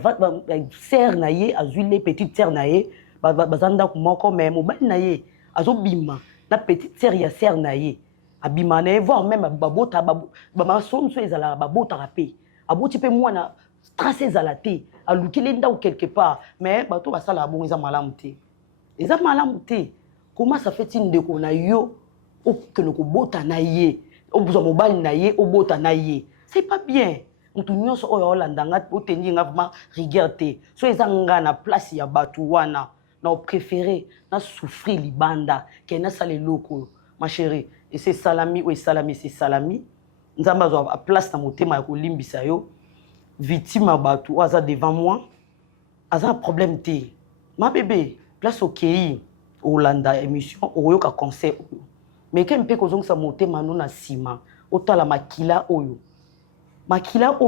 sœur na ye azule petite sœur na ye bazanda kumoko mais mobali na ye azobima na petite sœur ya sœur na ye abima na voir même babota ba masonso ezala babota rapé aboti pe mwana stress ezala te alukile ndao quelque part mais bato basala bon eza malamu te eza malamu te. Comment ça fait ndeko na yo o que le bota na ye o buzo mobali na ye o bota na ye c'est pas bien. Mutu nyonso oyo olandanga o tenir vraiment rigueur te so ezanga na place ya batu wana na préféré na souffrir libanda ke na sale loko. Ma chérie, et c'est salami ou salami c'est salami nzamba zo a place na motema ya kolimbisa yo victime batu aza devant moi aza problème te. Ma bébé place au kei Olanda émission oyoka conseil mais kempe kozongisa motema no na sima otala makila oyo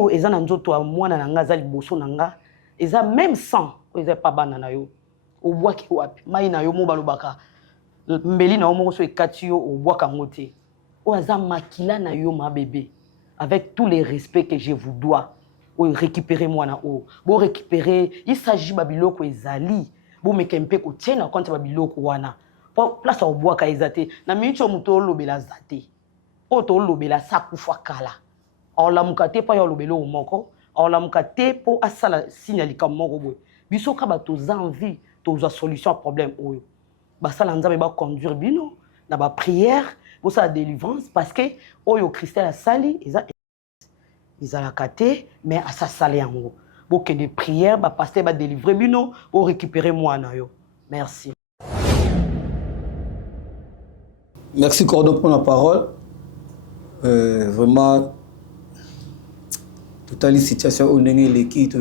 eza na nzoto ya mwana na nga za liboso na nga eza même sang eza pa bana na yo obwaki wapi mai na yo mo balobaka mbeli na yo moko so ekati yo obwaka ngote o aza makila na yo ma bébé avec tous les respects que je vous dois o récupérer mwana o bo récupérer il s'agit babiloko ezali bo mekempe ko tiena compte babiloko wana place au bois kaizate na micho muto lobela zate o to lobela sakufa kala on la mukate pa yo lobelo moko on la mukate po asala signalika moko boy biso ka ba to envie to za solution problème oyo ba sala nzambe ba conduire bino na ba prière pour sa délivrance parce que oyo Christelle sali eza la kate mais asa sali yango pour que des prières, bah pasteur va délivrer bino pour récupérer moi na yo. Merci. Merci Cordon pour la parole. Vraiment, toute la situation où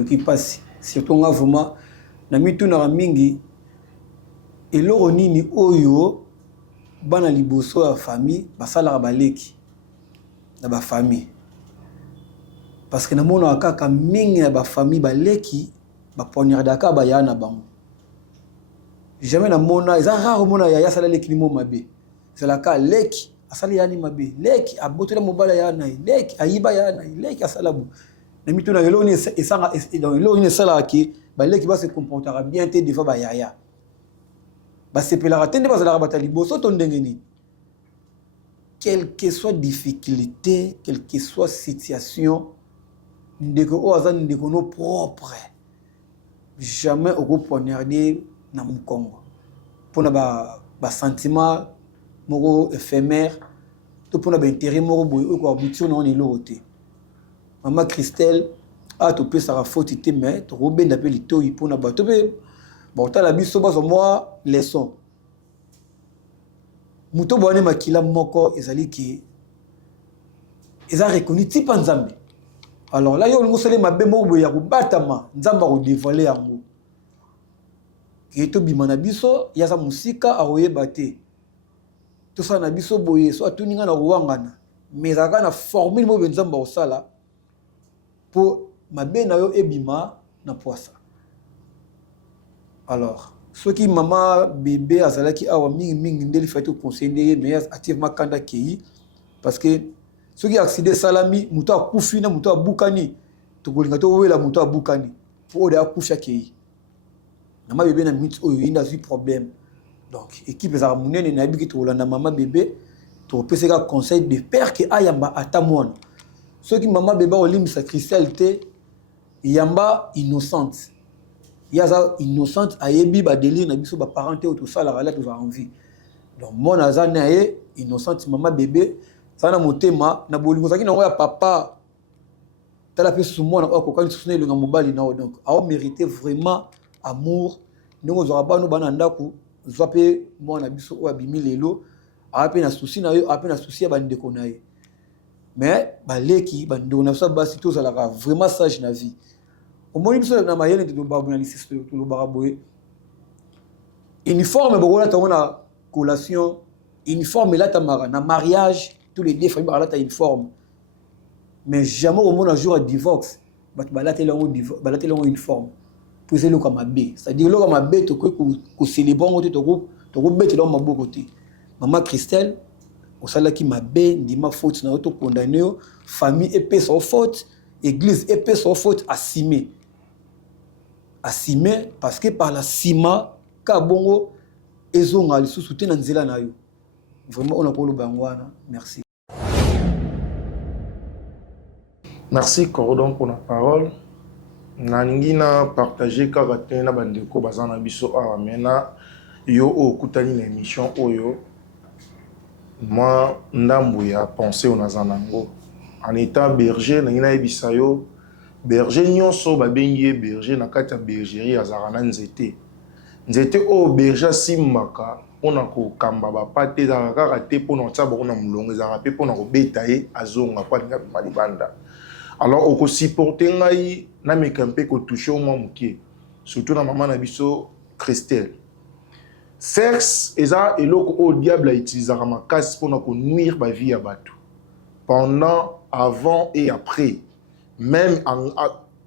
qui passe, surtout vraiment, na mitu na mingi, et l'oroni ni oyo, bana liboso ya famille, basala baleki, na ba famille. Parce que na mona kaka mingi na ba famille baleki, ba poignardaka ba yana bango. Jamais na mona, eza rare mona ya sala leki ni mo mabe. C'est la cas leki asali yani mabe leki abotela mobala yana leki ayiba yana leki asalabu na mitu na eloni esanga dans eloni sala ki ba leki ba se comportera bien te devant ba yaya ba sepela tende ba sala batali boso to ndengeni quelle que soit difficulté quelle que soit situation ndeko o azani ndeko no propre jamais au poignarder na mukongo pona ba sentiment moko éphémère tout pour l'intérêt moko boy ko aboutir na on elote maman Christelle a to pe sa faute te mais to robin d'appel lito pour na bato be bon ta la biso ba moi leçon muto boane makila moko ezali ki eza reconnu ti panzambe alors là yo ngosele mabe moko boy ya ko batama nzamba ko dévoiler yango ki to bimana biso ya sa musika a oyeba te tout ça na biso boye so atuninga na ruwangana mais aka na formule mo benzamba osala pour mabe na yo ebima na poisa alors ce qui maman bébé azalaki awa mingi ndeli fait conseiller mais activement kanda kei parce que ce qui accident salami muto akufi na muto abukani to kolinga to wela muto abukani pour de akusha kei na ma bébé na minute oyo inda zi problème. Donc, équipe les harmoniennes na biki to landa maman bébé to pese ka conseil de père que ayamba atamwana. Ceux qui maman bébé olim sa cristalité yamba innocente. Yaza innocente ayebi ba délire na biso ba parenté tout ça la rala to va envie. Donc mon azana e innocente maman bébé ça na motema na bolingo saki na ya papa tala pe sous moi na ko quand soutenir le ngambali na donc a mérité vraiment amour ndongo zora no bana ndaku zope mwana biso o abimi lelo ape na souci na yo ape na souci ya bandeko na ye mais baleki bandeko na so basi to zala vraiment sage na vie au moins biso na mayele de babu na lycée to lo baraboye uniforme bokola ta na collation uniforme là ta mara na mariage tous les deux familles balata uniforme mais jamais au moins un jour à divorce balata longo uniforme pour c'est le comme B c'est-à-dire le comme B to ko célébrer to ko bête dans maboko côté maman Christelle au sala qui m'a bé ndima faute na to condamné famille épée sans faute église épée sans faute assumé parce que par la sima ka bongo ezonga li sous-souté na nzela na yo vraiment on a pour le bangwana merci. Merci Cordon pour la parole. Naningi na partager kaka na bandeko bazana biso awa mena yo okutani na émission oyo moi ndambu ya penser onazanango en étant berger na ngina ebisa yo berger nyonso babengi berger na kati ya bergerie azarana nzete o berger simaka pona ko kamba ba pate za kaka te pona tsaba kuna mulongo za pe pona ko betaye azonga kwa linga malibanda. Alors oko supporter ngai na mekampe ko toucher au moins mukie surtout na maman na biso Christelle. Sexe eza eloko o diable a utilisé ma casse pour ko nuire ba vie ya bato. Pendant, avant et après. Même en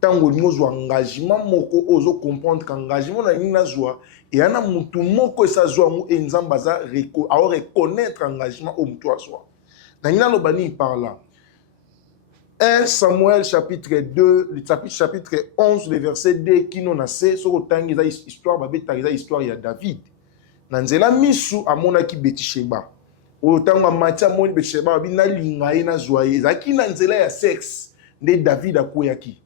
tango nous engagement moko ozo comprendre qu'engagement na ina joie et ana mutu moko sa joie mu enzambaza reconnaître engagement au mutu aswa. Na ina lo bani par là. 1 Samuel chapitre 2, le chapitre 11, le verset 2, qui nous a fait, sur le temps, il y a histoire, il y a David. Nanzela misu amona ki Betisheba. Au temps où Matia moni Betisheba, bina lingaye na joye. Zaki nanzela ya sexe, ne David akoyaki.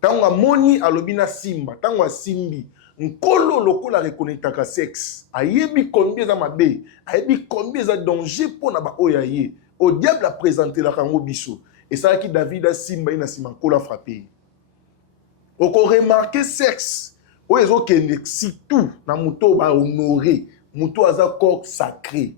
Tango moni alobina simba, tango simbi. Nkolo lokola reconnaître sexe. Ayebi combien za mabe, ayebi combien za danger pour na ba oyaye. Au diable a présenté la kango biso. Et ça qui David a simba ina simba kola frappé. oko remarquer sexe o ezo kende surtout na muto ba honorer muto aza corps sacré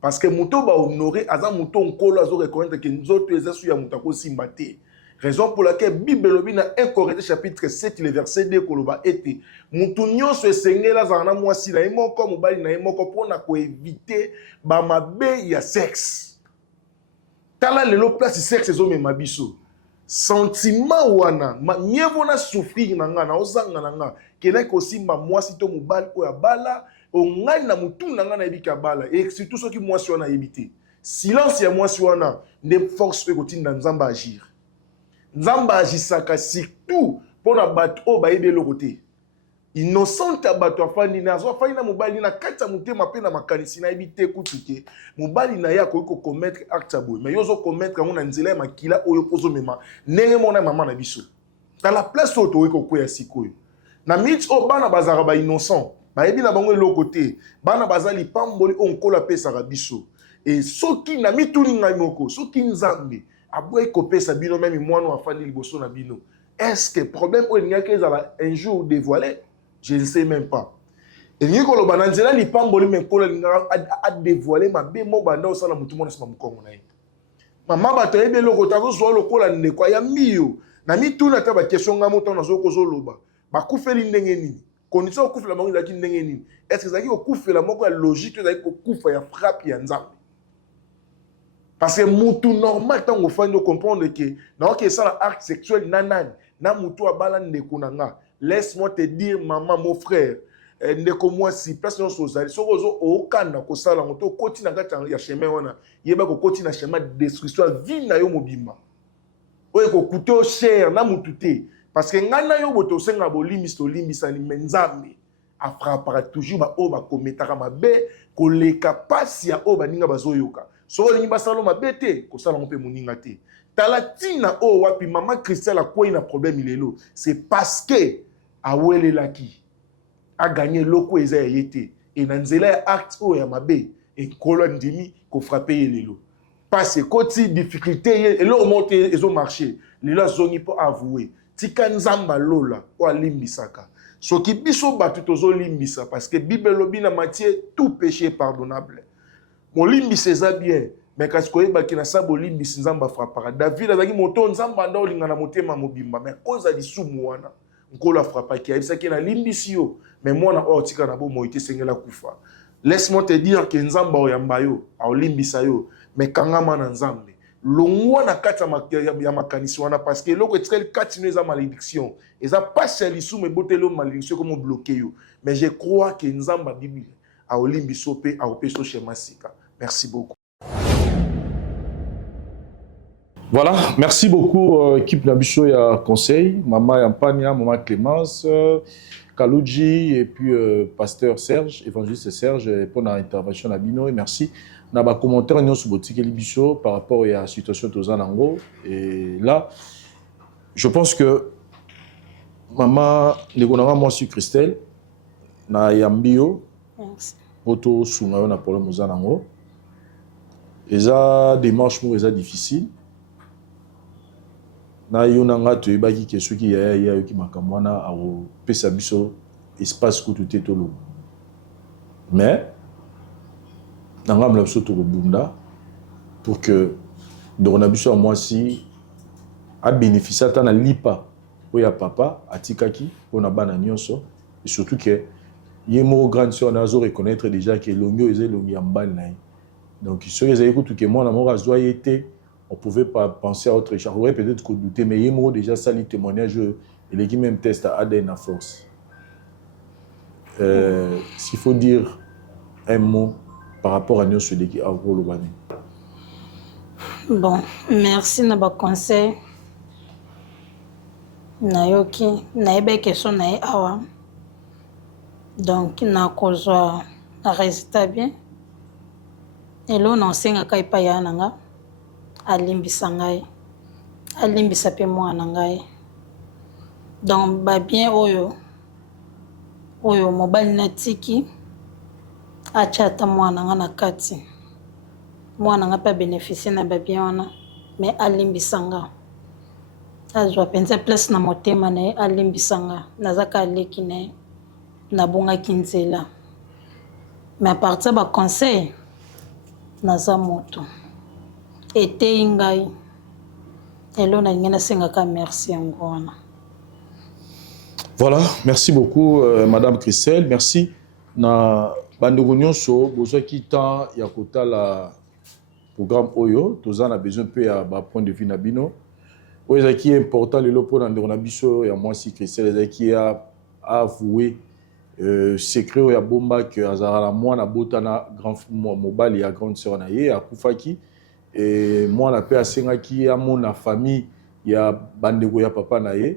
parce que muto ba honorer aza muto nkolo azo reconnaître que nzoto eza su ya muto ko simba te. Raison pour laquelle Bible lobi na 1 Corinthiens chapitre 7 le verset 2 koloba ete mutu nyonso esengela za na mwasi na imoko mobali na imoko pona ko éviter ba mabe ya sexe. Tala lelo place sexe ezo mema biso. Sentiment wana mieux na souffrir na nga na ozanga na nga kena ko simba mwasi to mobali ko ya bala o ngai na mutu na nga na yebika bala et surtout ceux qui mwasi wana yebite. Silence ya mwasi wana ne force pe kotinda nzamba agir. Nzamba agisaka surtout pona bato o ba yebelo côté. Innocente bato afandi na zo afandi na mobali na kata mutema pe na makanisi na yebite kutuke mobali na ya ko commettre acte aboy mais yozo commettre ngona nzela makila oyo kozo mema ndenge mona mama na biso dans la place auto ko koya sikoyo na mit o bana bazara ba innocent ba yebi na bango eloko te bana bazali pamboli onkola pesa ka biso et soki na mituni ngai moko soki nzambe aboy ko pesa bino même mwana afandi liboso na bino est-ce que problème o nya ke za un jour dévoilé. Je ne sais même pas. Et ni ko lo bananzela li pamboli me ko a dévoiler ma be mo banda o sala mutu mona sima mukongo na ye. Mama ba to ebe loko ta ko zo lo ko la ndeko ya miyo. Na mi tuna ta ba question nga moto na zo ko zo loba. Ba kufeli ndenge nini? Condition kufela mangi za ki ndenge nini? Est-ce que ça ki ko kufela moko ya logique to za ko kufa ya frappe ya nzambe? Parce que mutu normal tango fandi comprendre que na ok ça la acte sexuel nanani na mutu abala ndeko na nga. Laisse-moi te dire, maman, mon frère, ndeko moi si personne sozali sokozo okanda ko sala moto koti na kata ya chemin wana yeba ko koti na chemin de destruction vie na yo mobimba oye ko kuto cher na mutute parce que ngana yo boto senga bolimisto limbisa ni menzambe afrapara toujours ba o ba kometaka mabe ko leka pasi ya o baninga bazoyoka so lingi basalo mabete ko sala mpe muninga te talatina o wapi mama Christelle a quoi na problème ilelo c'est parce que awele laki a gagné loko eza yete et nanzela acte o ya mabe et kolon ndimi ko frapper lelo parce que koti difficulté et lo monte ezo marché lelo zongi po avouer tika nzamba lola o alimbisaka soki biso batu tozo limbisa parce que Bible lobi na Matthieu tout péché est pardonnable mon limbisa eza bien mais quand tu connais que na sabo limbisa nzamba frappera David azaki moto nzamba nda olinga na motema mobimba mais oza lisumu wana nkola frappa ki ayebisa ke na limbisi yo mais mwana o tika na bo moite sengela kufa. Laisse-moi te dire que nzamba o yamba yo a limbisa yo mais kangama na nzambe longwa na kata ya makanisi wana parce que loko etrel kati no za malédiction eza pas lisumu ebotelo malédiction comme bloquer yo mais je crois que nzamba Bible a limbiso pe a opeso schéma sika. Merci beaucoup. Voilà, merci beaucoup équipe Nabicho ya conseil, Maman Yampania, Maman Clémence, Kaloudji et puis pasteur Serge, évangéliste Serge pour l'intervention Nabino et merci. On a un commentaire sur votre Libicho par rapport à la situation de Zanango et là je pense que Maman Legonara moi sur Christelle na Yambio auto sunga na problème Zanango et ça démarche moi ça difficile. Na yonanga to ebaki ke soki ya yoki makamwana au pesa biso espace ko tout etolo mais nanga mla biso to bunda pour que dona biso moi si a bénéficier ta na lipa oya papa atikaki ona bana nyonso et surtout que yemo grande sœur nazo reconnaître déjà que longyo eze longi ambal na donc ce que ezali tout que moi na mo azwa été on ne pouvait pas penser à autre chose. On aurait peut-être qu'on doutait, mais il y a déjà ça, les témoignages, et les même test à ADN à force. S'il faut dire un mot par rapport à nous, celui qui a le bani. Bon, merci de votre conseil. Nayoki, naebe question na awa. Donc, na kozwa na résultat bien. Et là, on enseigne à Kaipaya nanga. Alimbisa ngai alimbisa pe mwana ngai donc ba bien oyo mobali na tiki achata mwana nga na kati mwana nga pa bénéficier na ba bien wana mais alimbisa nga azwa mpenza place na motema na ye alembisanga nazaka aleki na ye nabongaki nzela mais à partir baconseil naza moto eteyi ngai elo nalingi nasengaka merci yango wana. Voilà, merci beaucoup Madame Christelle, merci. Na bandeko nyonso bozwaki temps ya kotala programme oyo tozana besoin peu ya ba point de vue na bino oyo ezaki important lelo mpona ndeko na biso ya mwasi Christelle ezaki ya avouer secret oyo abombaki azalaka na mwana botana grand mobali ya grande sœur na ye akufaki mwana mpe asengaki amona famille ya bandeko ya papa na ye.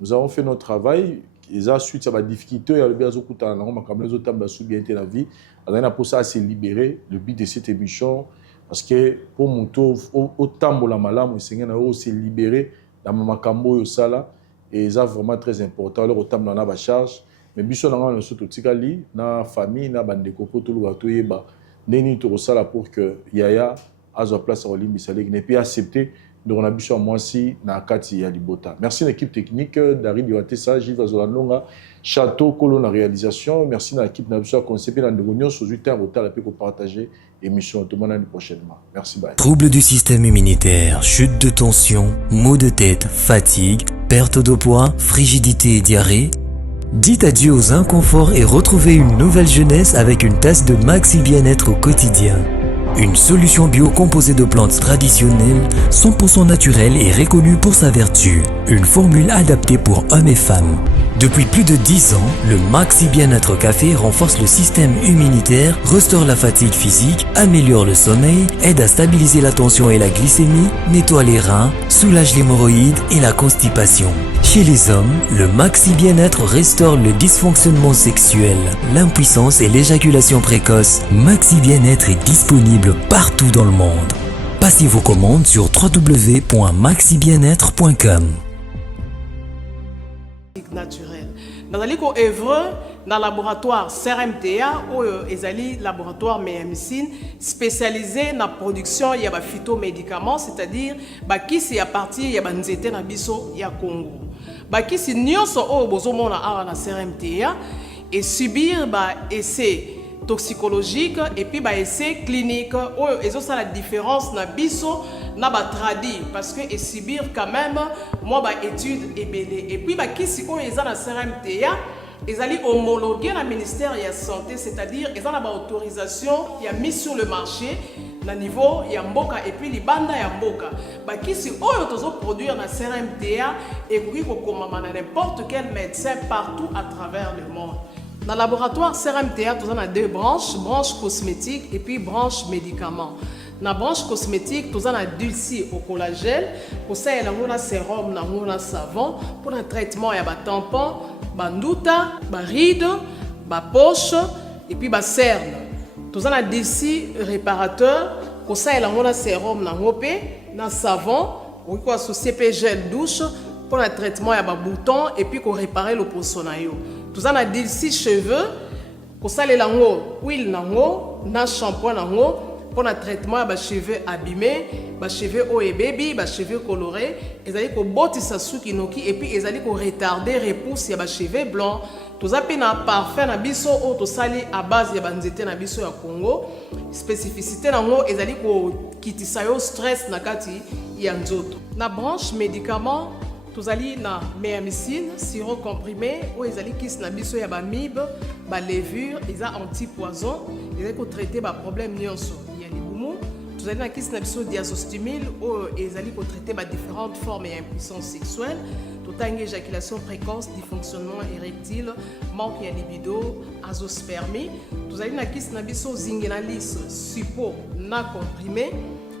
Nous avons fait notre travail. Ils ont suite à la difficulté, il y a le bien sûr que dans les autres bien été la vie. On a pour ça à se libérer. Le but de cette émission, parce que pour mon tour, au temps où la malam, le Seigneur a aussi libéré dans ma cambo et ça là, et ça vraiment très important. Alors au temps où on a la charge, mais biso na ngana surtout tikali na famille na bande kopo tout le bateau yeba neni to ça là pour que yaya a sa place au limbi salé ne peut accepter. Donc on a biso moi si na kati ya libota. Merci à l'équipe technique David Yoatessa, Gilles Vazolanonga, Château Colo na réalisation. Merci à l'équipe na biso concept na ndongonyo sur 8 heures au pour partager émission tout le monde prochainement. Merci bye. Troubles du système immunitaire, chute de tension, maux de tête, fatigue, perte de poids, frigidité et diarrhée. Dites adieu aux inconforts et retrouvez une nouvelle jeunesse avec une tasse de Maxi Bien-être au quotidien. Une solution bio composée de plantes traditionnelles, 100% naturelle et reconnue pour sa vertu. Une formule adaptée pour hommes et femmes. Depuis plus de 10 ans, le Maxi Bien-être Café renforce le système immunitaire, restaure la fatigue physique, améliore le sommeil, aide à stabiliser la tension et la glycémie, nettoie les reins, soulage l'hémorroïde et la constipation. Chez les hommes, le Maxi Bien-être restaure le dysfonctionnement sexuel, l'impuissance et l'éjaculation précoce. Maxi Bien-être est disponible partout dans le monde. Passez vos commandes sur www.maxibienêtre.com. Naturel. Nazali ko œuvre dans le laboratoire CRMTA ou ezali laboratoire médecine spécialisé dans la production ya ba phytomédicaments, c'est-à-dire ba kisi ya partie ya banzete na biso ya Congo. Ba kisi nyonso o bozomona awa na CRMTA et subir ba essai toxicologique et puis ba essai clinique ou ezo ça la différence na biso na ba tradi parce que et subir quand même moi ba étude et belé et puis ba kisi ko eza na CRMTA ezali homologué na ministère de la santé, c'est-à-dire ils ont la autorisation il y a mis sur le marché na niveau ya mboka et puis libanda ya mboka ba kisi oyo tozo produire na CRMTA et koki ko komama na n'importe quel médecin partout à travers le monde. Dans le laboratoire CRMTA, nous avons deux branches, branche cosmétique et puis branche médicaments. Dans la branche cosmétique, nous avons dulci au collagène, pour ça il y a un sérum, un savon, pour le traitement il y a un tampon, un ndouta, un ride, une poche et puis un cerne. Nous avons dulci réparateur, pour ça il y a un sérum, un savon, ou quoi CP gel douche, pour le traitement il y a un bouton et puis pour réparer le poissonaio. Nous avons des cheveux, pour ça les lango, huile nango, na shampoing nango, pour le traitement des cheveux abîmés, des cheveux haut et baby, des cheveux colorés, ils allaient ko botisa suki noki et puis ils allaient ko retarder repousse ya ba cheveux blancs. Tous appels na parfum na biso ou to sali à base ya banzete na biso ya Congo. Spécificité nango ils allaient ko kitisa yo stress na kati ya nzoto. Na branche médicaments tous allons na méamycine, sirop comprimé, ou ils allons kiss na biso ya ba mib, ba levure, ils ont anti-poison, ils allons traiter ba problème nyonso. Il y a les boumou, tous allons na kiss na biso diazostimule, ou ils allons traiter ba différentes formes d'impuissance sexuelle, tout en éjaculation précoce, dysfonctionnement érectile, manque de libido, azospermie, tous allons na kiss na biso zingenalis, suppo, na comprimé.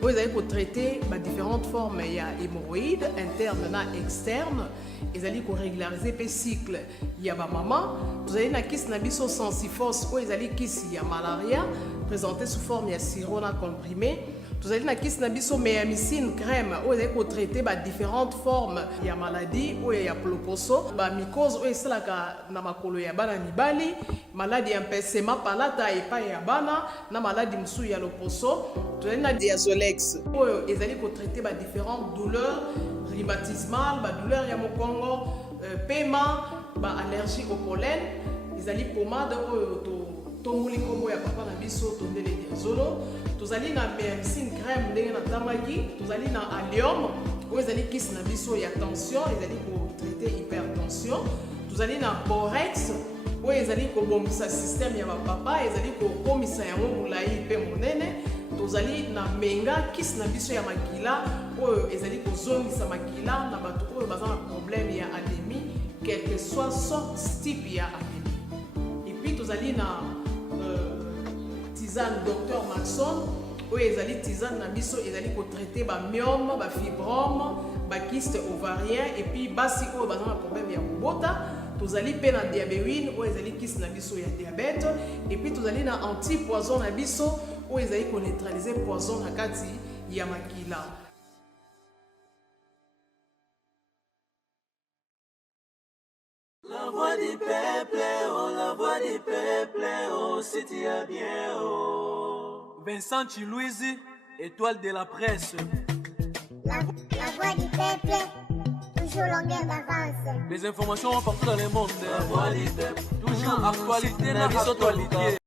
Vous allez traiter différentes formes, il y a hémorroïdes internes et externes, vous allez régulariser le cycle, il y a maman, vous allez kiss nabiso sensifos, vous allez kiss il y a malaria, présenté sous forme de sirop comprimé, vous allez kiss nabiso méamycine crème, vous allez traiter différentes formes, il y a maladie, ou il y a ploposo, mycose, ou c'est la makolo ya bana mibali, maladie empêchement palata et pas ya bana, na maladie msou ya loposo, vous allez diazolex, ou ils allez traiter différentes douleurs rhumatismale, douleur ya mokongo, paiement, allergie au pollen, ils allaient pommade tomuli kombo ya papa na biso tondele diazolo, tozali na mercine crème ndenge na tamaki, tozali na allium, où ils allaient kiss na biso ya tension, ils allaient pour traiter hypertension, tozali na borex, où ils allaient ko bombisa système ya papa, ils allaient ko komisa yango mulai pe monene, tozali na menga kiss na biso ya makila, où ils allaient ko zongisa makila na bato oyo baza na problème ya anémie, quel que soit sorte type ya anémie. Et puis tozali na tisane Dr Maxon, où ils allaient tisane na biso, ils allaient ko traiter ba myome, ba fibrome, ba kyste ovarien, et puis basi oyo baza na problème ya kobota. Tozali pe na diabéine, où ils allaient kyste na biso ya diabète, et puis tozali na anti-poison na biso, où ils allaient ko neutraliser poison na kati ya makila. La voix du peuple, oh, la voix du peuple, oh, si tu es bien, oh. Vincent Chilouise, étoile de la presse. La voix du peuple, toujours longueur d'avance. Les informations partout dans le monde. La voix du peuple, toujours actualité, la actualité.